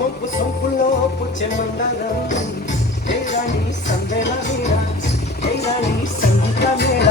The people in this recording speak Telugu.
మొప్పు సొంపుల్లో పుచ్చే మందారం ఏ రాణి సందేలా మేడ ఏ రాణి సంగీత మేడ